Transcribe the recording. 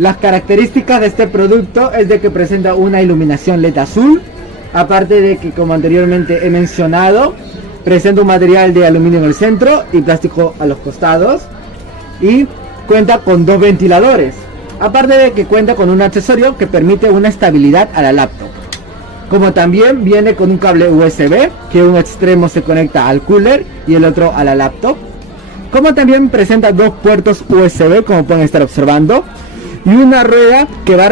Las características de este producto es de que presenta una iluminación LED azul, aparte de que, como anteriormente he mencionado, presenta un material de aluminio en el centro y plástico a los costados, y cuenta con 2 ventiladores, aparte de que cuenta con un accesorio que permite una estabilidad a la laptop. Como también viene con un cable USB, que un extremo se conecta al cooler y el otro a la laptop. Como también presenta 2 puertos USB, como pueden estar observando, y una rueda que va a